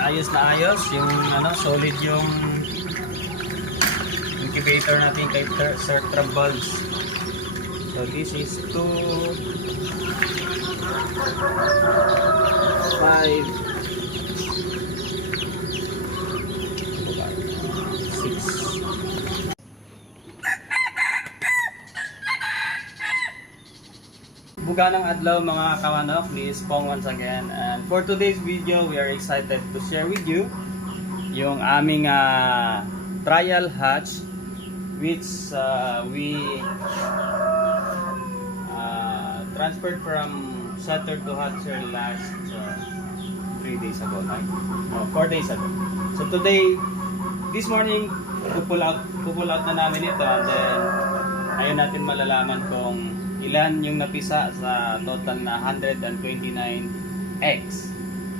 ayos na ayos yung ano, solid yung incubator natin kay Sir Trabals. So this is 2 5 6. Buganang adlaw mga kamanok, this is Pong once again, and for today's video we are excited to share with you yung aming trial hatch which we transferred from shutter to hatcher last 3 days ago, no? 4 days ago. So today, this morning, pupull out na namin ito, and then ayun natin malalaman kung ilan yung napisa sa total na 129 eggs.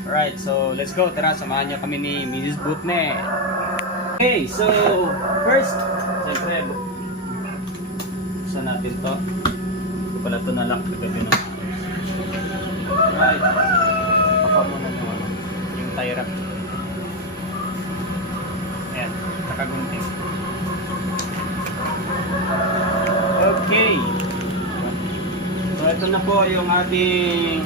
Alright, so let's go. Tara, samahan niyo kami ni Mrs. Butne. Okay, so first, siyempre, buksan natin to. Ito pala ito nalock. Alright, papa muna yung tie wrap. Ayan, nakagunting. Okay. So ito na po yung ating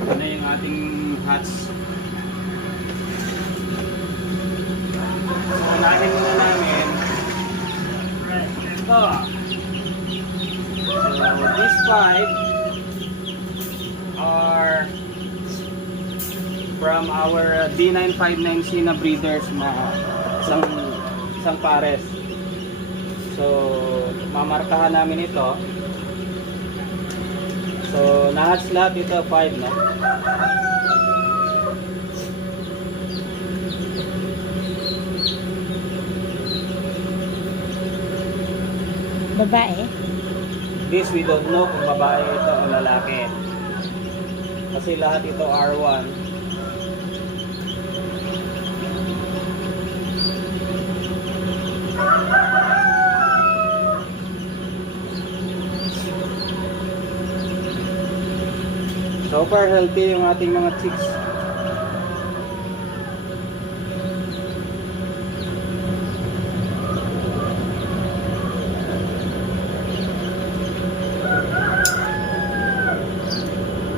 ito na yung ating hatch. So unahin muna namin ito. So these 5 are from our D959C na breeders na isang pares. So, mamarkahan namin ito. So, nahatch lahat ito 5, no? Babae? This we don't know kung babae ito o lalaki. Kasi lahat ito R1. Super healthy yung ating mga chicks.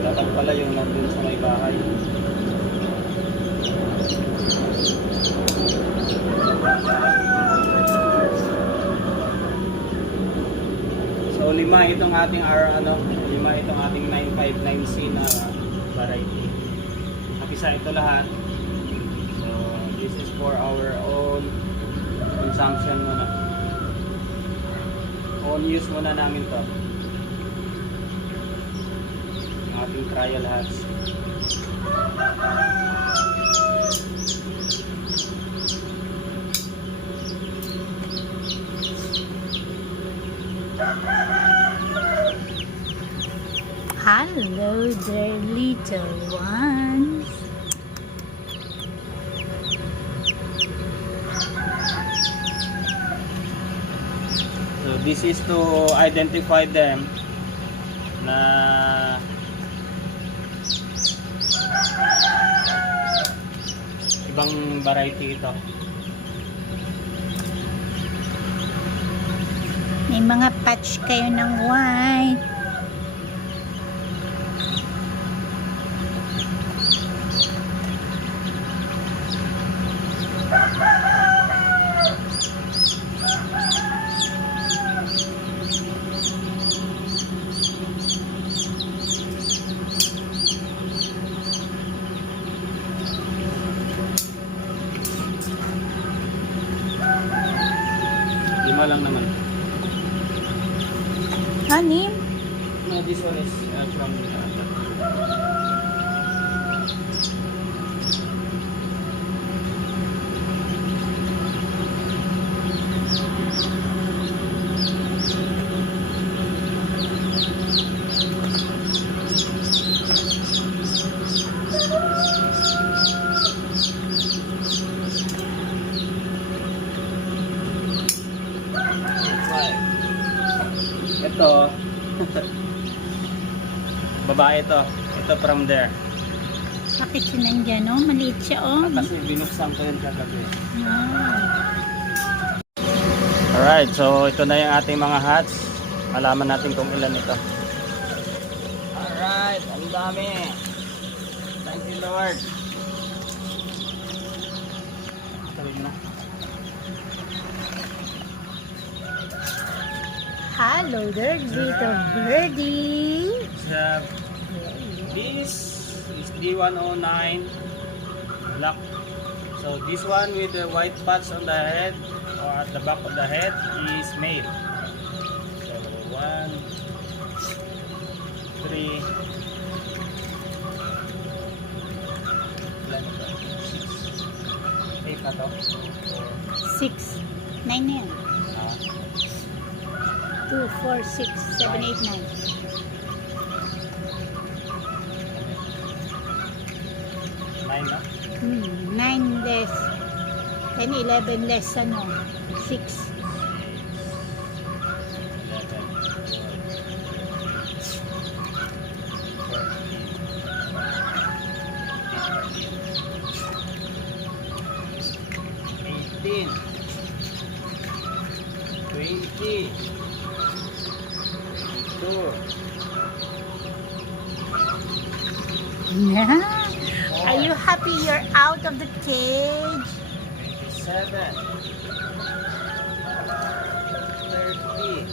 Dapat pala yung nandun sa may bahay. So lima itong ating lima itong ating 959C na variety. Napisa ito lahat. So this is for our own consumption muna. Own use muna namin to. Ang ating trial hatch. Hello there, little ones. So this is to identify them na ibang variety ito. May mga patch kayo ng white. Lima lang naman. Anim? No, this one is from ito. Babae ito. Ito dito from there. Bakit siya nandyan, oh? Maliit siya, oh. Kasi binuksan ko yun kagabi. Ah. Alright, so ito na yung ating mga hats. Malaman natin kung ilan ito. Alright, ang dami. Thank you, Lord. Tawid na. Hello there, little birdie. So, this is D109 black. So this one with the white patch on the head or at the back of the head is male. So 1, 3, ilan ito? 6, 8 na to. 6, 9 na yan. 2, 4, 6, 7, 8, 9 na? 9 less. 10, 11 less, ano? 6. 18, 20, 2, Are you happy you're out of the cage? 27, 30,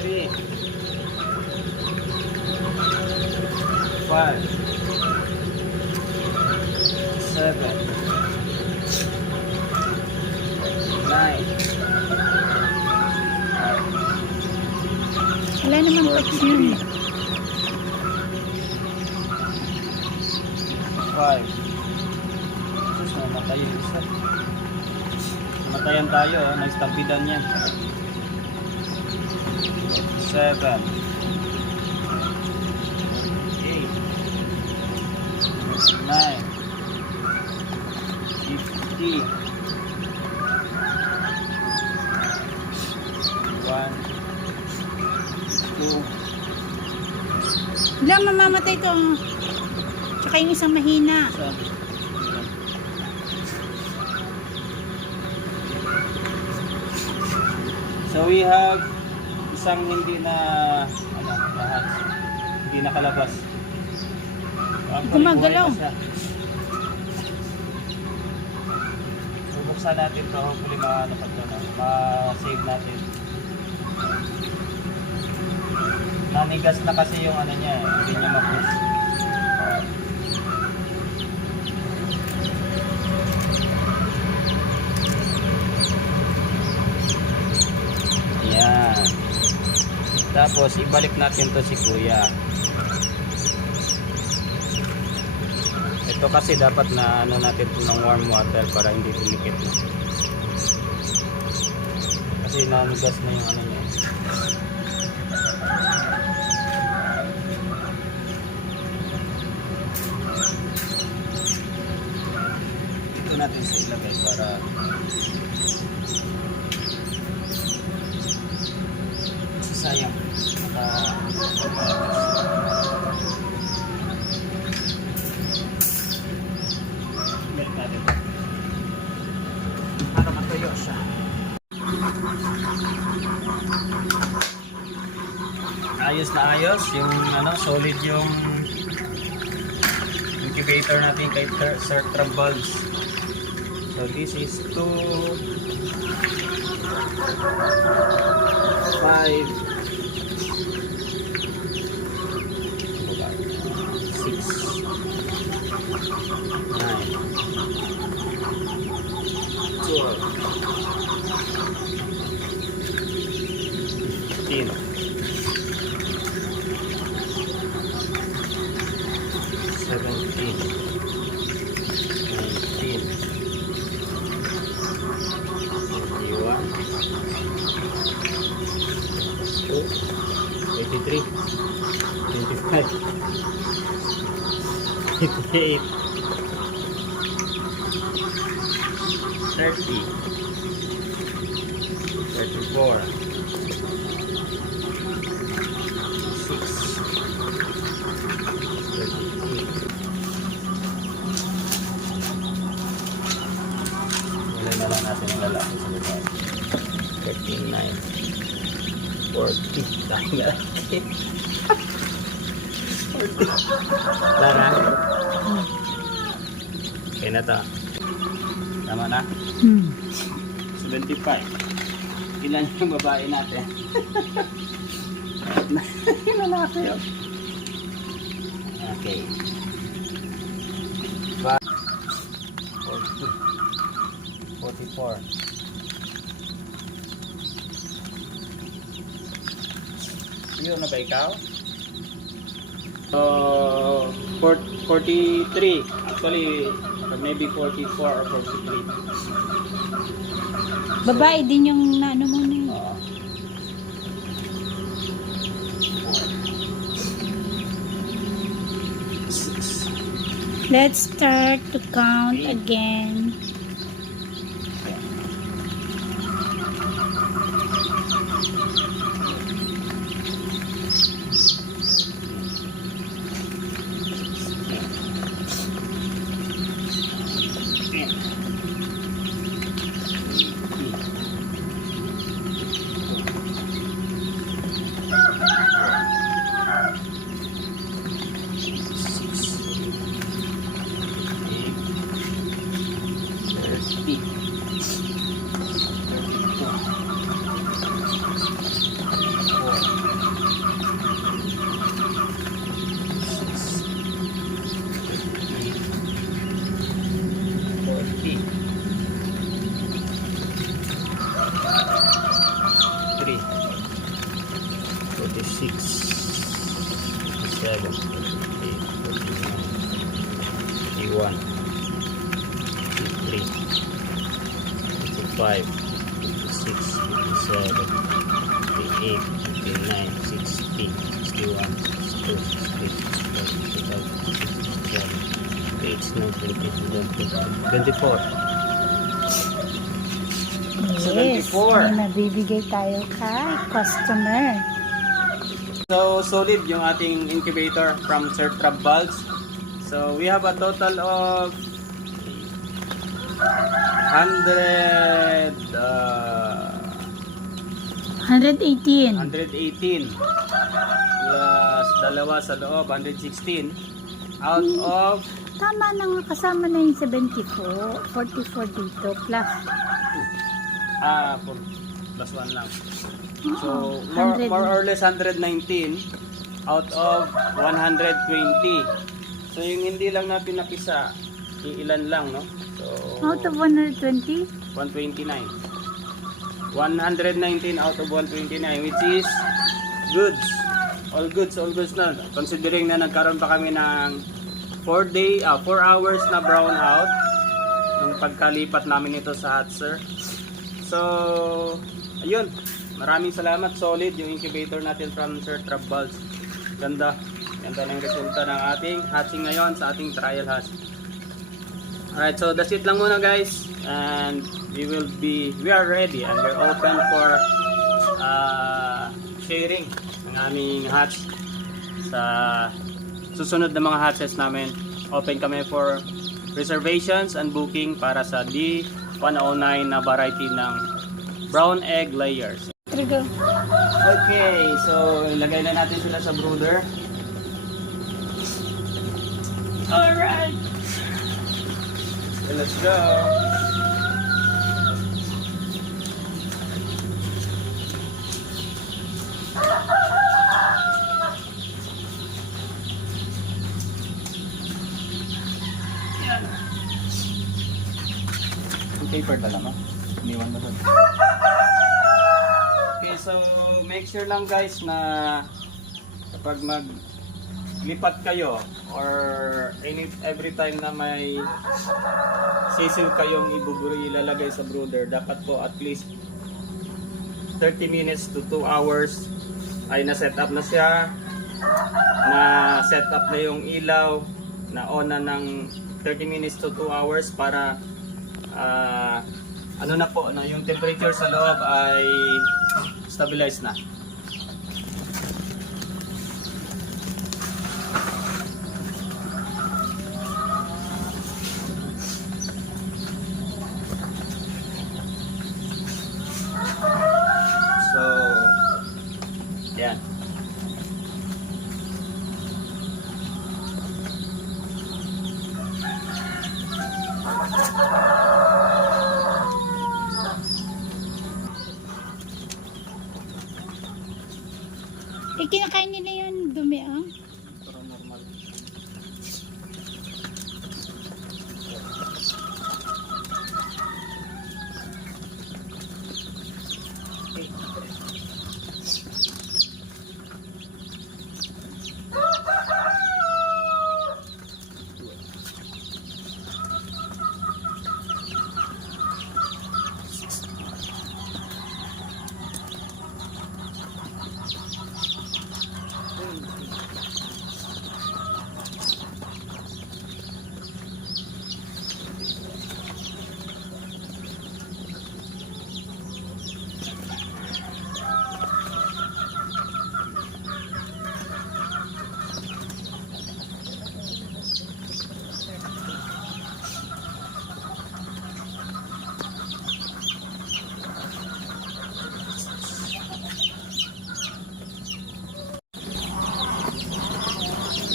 3, 5, 7, 9, Wala namang patch yun. 5. Sus, namatay yung isa. Namatayan tayo, oh. Nagstampidan yan. 7, 8, 9, 50, 1, 2, Wala, mamamatay to. Tsaka yung isang mahina. So we have isang hindi na lahat. Hindi nakalabas. Gumagalaw. Bubuksan natin to, hopefully ma-save natin. Nanigas na kasi yung ano niya, hindi niya ma-push. Ayan. Tapos ibalik natin to si Kuya. Ito kasi dapat na ano natin ito ng warm water para hindi tumikit na. Kasi nanigas na yung ano niya. Ito natin sa ilagay para sayang balik natin para matuyo siya. Ayos na ayos yung ano, solid yung incubator natin kay Sir Trumballs. So this is 2, 5, 6, 9, 12, 15, 17, 19, 21, 23, 25, 28, 30, 34, 6, Lara? Okay na to. Tama na? 75. Ilan yung babae natin? Lalaki yun. Okay. 40. 44. Yun na ba ikaw? 43. Actually, maybe 44 or 43. Babae din yung naano mo na yun. Let's start to count again. Five, 56, 57, 58, 59, 60, 61, 62, 63, 64, 65, 66, 67, 24. May nabibigay tayo kay customer. So solid yung ating incubator from Sir Trab Bulbs. So we have a total of 118. 118 plus dalawa sa loob 116 out of Tama na nga, kasama na yung 74. 44 dito plus. plus 1 lang. Oo, So more 100. or less 119 out of 120. So yung hindi lang na pinapisa, ilan lang, no? So Out of 120? 129. 119 out of 129, which is goods. All goods na. Considering na nagkaroon pa kami ng 4 hours na brown out nung pagkalipat namin ito sa Hatcher. So, ayun. Maraming salamat. Solid yung incubator natin from Sir Trab Bulbs. Ganda. Ganda ng resulta ng ating hatching ngayon sa ating trial hatch. Alright, so that's it lang muna, guys. And we are ready and we're open for sharing ng aming hatch sa susunod na mga hatches namin. Open kami for reservations and booking para sa D109 na variety ng brown egg layers. Trigo. Okay, so ilagay na natin sila sa brooder. Alright, so let's go. Paper talaga, iniwan mo doon. Okay, so make sure lang guys na kapag maglipat kayo or every time na may sisil kayong ilalagay sa brooder, dapat po at least 30 minutes to 2 hours ay na-set up na siya, na-set up na yung ilaw, na on na ng 30 minutes to 2 hours para ano na po, no, yung temperature sa loob ay stabilized na. So, yan. dumi ah. Parang normal.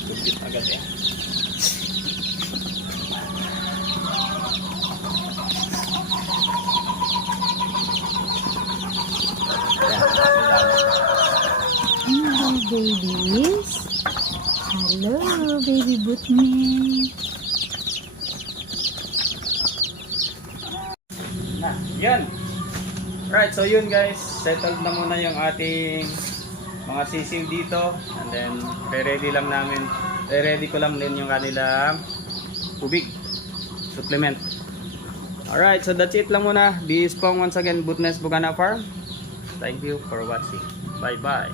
Tubig agad eh. Hello, babies. Hello, baby Butney. Yan. Right, so yun guys, settled na muna yung ating mga sisiw dito. And then, ready lang namin, ready ko lang din yung kanilang tubig, supplement. Alright, so that's it lang muna. This is Pong once again, Butnes Bugana Farm. Thank you for watching. Bye-bye.